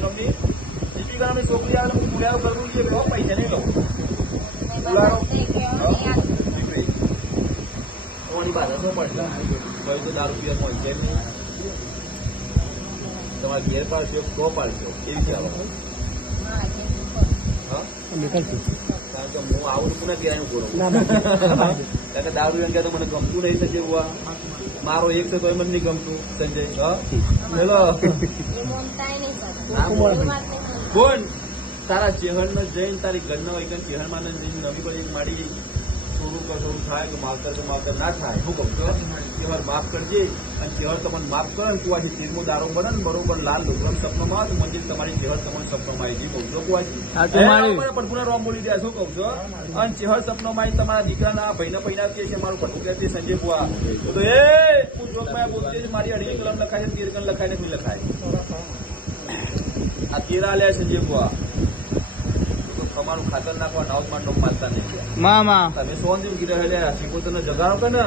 ભાઈ નોમની દીપિકા નામની છોકરી આવે હું પુલાવ કરવું છે પૈસા નહીં લઉં તમારી બાધા શું પડશે ભાઈ તો દારૂ પીવા પહોંચે નહીં તમારે ઘેર પાડશો તો પાડશો એવી છે આવે હા કારણ કે હું આવું છું ને ત્યાં બોલું કારણ કે દારૂ એમ કે તો મને ગમતું નહીં સંજય બુઆ મારો એક છે તો મને નહીં ગમતું સંજય હેલો બોલ તારા ચેહર ને જઈને તારી ઘરના વૈકન ચેહર માં જઈને નવી બધી માડી થોડું થાય કે માવતર ના થાય હું કહું છું ચેહર માફ કરજે અને ચેહર તમને માફ કરે ને કુવાથી ચીરમો દારો બને ને બરોબર લાલ લુગડમ સપનામાં આવે મંદિર તમારી ચેહર તમને સપનામાં આવી જઈ કહું છું કુવાથી પણ પુનઃ રોમ બોલી દે શું કહું છું અને ચેહર સપનામાં આવી તમારા દીકરાના ભાઈના પૈના કે છે મારું ભટું કે સંજય બુઆ તો એ તું જોગમાં બોલતી છે મારી અઢી કલમ લખાય છે 13 કલમ લખાય ને લખાય આ 13 આલ્યા સંજય બુઆ તમારું ખાતર નાખવા નાવમાં નોમ મારતા નહીં મામા તમે સોન જેમ કીધા હેલ્યા શીખોતર ને જગાડો કે ને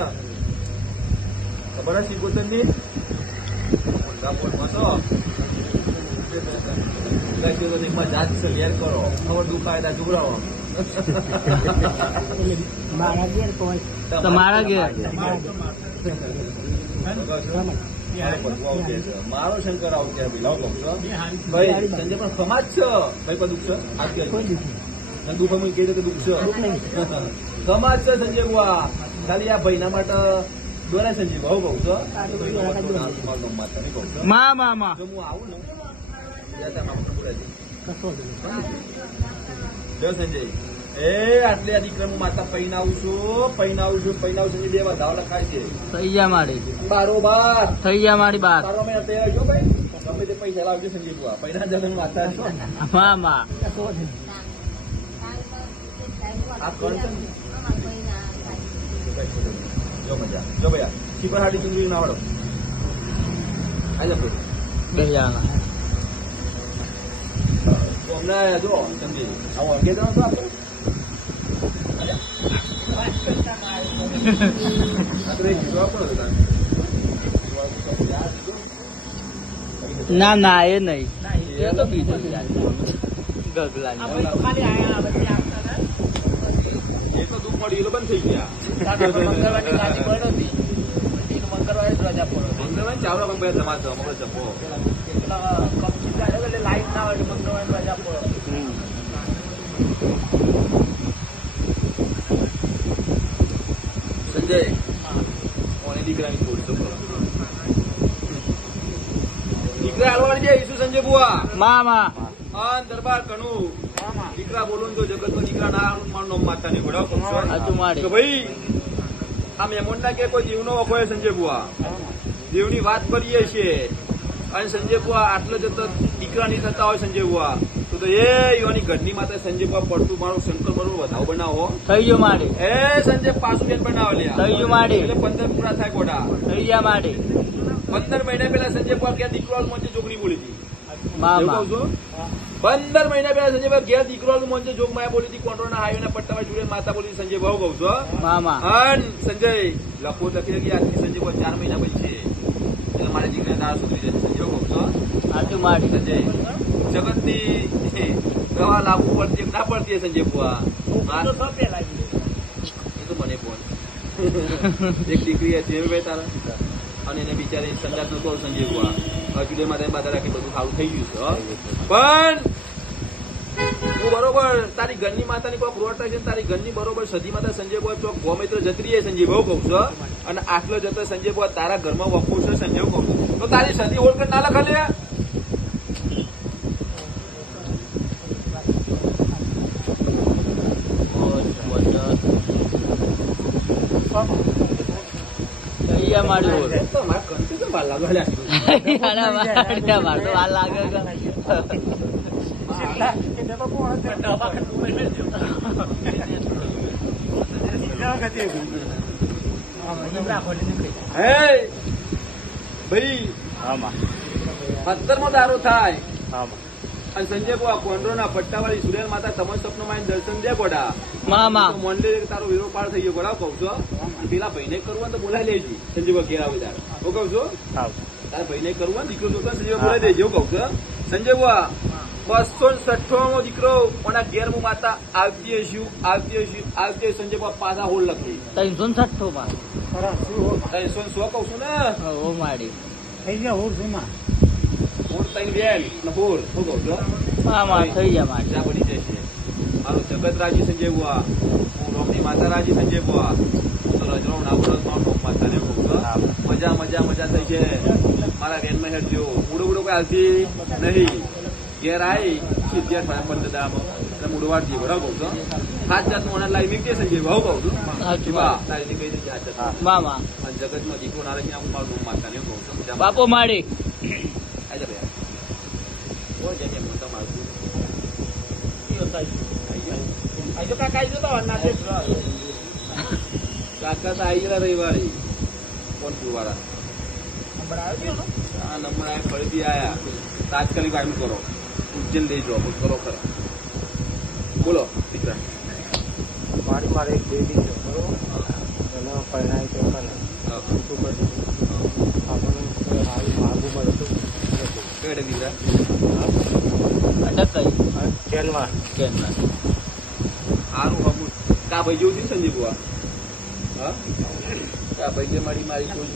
ખબર હે શીખોતર ની જાત છે વેર કરો ખબર દુખાય જોગડાવો તમારા ઘેર મારો શંકર આવું કે ભાઈ સંજય પણ સમાજ છે ભાઈ પણ દુઃખ છે દુઃખ કહી દે કે દુઃખ છે સમાજ છે સંજય બુઆ ખાલી આ ભાઈના માટે દોરા સંજય બહુ કહું છો મા મામા હું આવું ને જો સંજય એ આટલી આ દીકરા માતા પૈનાવું છું બે વધાવ લખાય છે થઈ ગયા મારી બારોબાર થઈ ગયા મારી બાર બારો મહિના તૈયાર છો ભાઈ ગમે તે પૈસા લાવજો સંજય બુઆ પૈના જમીન માતા છો મામા આ કોણ છે જો મજા જો ભૈયા શીપર હાડી ચુંદડી ના વાળો આજા ભાઈ બે જણા તો હમણાં જો સંજય આવો અંગે જણો છો આપણે ના ના એ નહીં એ તો બીજું ગગલા એ તો દુઃખ મળ્યું એ તો બંધ થઈ ગયા મંગળવાર ચાવડા કંપની સમાજ મગર ચપો લાઈટ ના હોય મંગળવાર રજા પડો સંજય ઓની દીકરાની ખોડ છો દીકરા હાલવાડી જાય ઈસુ સંજય બુઆ મામા અન દરબાર કણું દીકરા બોલું તો જગત નો દીકરા ના મારનો માતા ની ઘોડા કે ભાઈ આ મેમોન્ડા કે કોઈ જીવનો વખો સંજય બુઆ દેવની વાત કરીએ છીએ અને સંજય બુઆ આટલો જતો દીકરા નહીં થતા હોય સંજય બુઆ તો એ યોની ઘરની માતા સંજય બુઆ પડતું મારું શંકર બરોબર વધાવ બનાવો થઈ ગયો માડી એ સંજય પાછું બેન બનાવો લ્યા થઈ ગયું માડી એટલે 15 પૂરા થાય ગોડા થઈ ગયા માડી 15 મહિના પહેલા સંજય બુઆ ક્યાં દીકરો મોંચે જોગણી બોલી હતી મામા 15 મહિના પહેલા સંજય બુઆ ઘેર દીકરો મોંચે જોગ માયા બોલી હતી કોન્ટ્રોલ ના હાઈવે ના પટ્ટામાં જોડે માતા બોલી સંજય બહુ કહું છો મામા અન સંજય લખો લખી ગયા આજથી સંજય બુઆ 4 મહિના પછી છે એટલે મારે દીકરા દાળ સુધરી જશે સંજય કહું છો આજુ માડી સંજય જગત ની દવા લાગુ પડતી ના પડતી સંજય બુઆ એ તો મને ફોન એક દીકરી હતી ભાઈ તારા અને એને બિચારી સંગાત નો તો સંજય બુઆ હજુ માં બાધા રાખી બધું સારું થઈ ગયું છે પણ હું બરોબર તારી ઘરની માતાની કોઈ પ્રોટેક્શન તારી ઘરની બરોબર સદી માતા સંજય બુઆ ચોક ગોમિત્ર જતી રહી સંજય બહુ કહું છું અને આટલો જતો સંજય બુઆ તારા ઘરમાં વખો છે સંજય કહું છું તો તારી સદી ઓળખ ના લખા લે ભાઈ 17મો દારો થાય અને સંજય બુઆ કોન્ડ્રો ના પટ્ટાવાળી સુરેલ માતા તમામ સપનો માં દર્શન દે ગોડા મામા મોંડે તારો વીરો પાર થઈ ગયો ગોડા કહું છો પેલા ભાઈને કરવું તો બોલાવી લેજી સંજય બુઆ ઘેર આવે તારે હું કહું છું તારા ભાઈને કરવું દીકરો જોતા સંજય બોલાવી દેજો કહું છું સંજય બુઆ 260મો દીકરો ઓના ઘેર હું માતા આવતી હશું સંજય બુઆ પાછા હોળ લખી 360 માં 300 કહું છું ને ઓ માડી થઈ ગયા હોર જૂના હોળ તઈ વેલ ને હોળ શું કહું છો મામા થઈ જા માડી ત્યાં બની જશે મારું જગત રાજી સંજય બુઆ હું રોમની માતા રાજી સંજય બુઆ હું તો રજવાણ આવું માતા ને કહું છું મજા થઈ છે મારા રેનમાં હેઠજો ઉડો કોઈ હાલતી નહીં ઘેર આવી સીધી 15 દાડામાં મુડવાડજી બરાબર કહું છું 7 જાતનું ઓનલાઈન લાવી મીકજે સંજય બહુ કહું છું સાચું બા તારી કઈ રીતે જાત મામા અને જગતમાં દીકરો ના રહી હું મારું માતા ને કહું છું બાપો માડી આજે ભાઈ ઓ જજે મોટા મારું આજો કાકા આજો તો નાતે કાકા તો આવી ગયા રવિવારે કોણ પુરવાળા નંબર આવ્યો હા નંબર આવ્યા ફરીથી આયા તાત્કાલિક આમ કરો ઉજ્જૈન લઈ જાઓ કરો ખરા બોલો દીકરા મારે એક બેબી છે બરોબર એનો પરિણામ તો કરે આપણને હાલ માગું મળતું કેડે દીકરા અટક કઈ જેલમાં કેમ સારું હમું કા ભાઈ જેવું થયું સંજય બુઆ હા કા ભાઈ મારી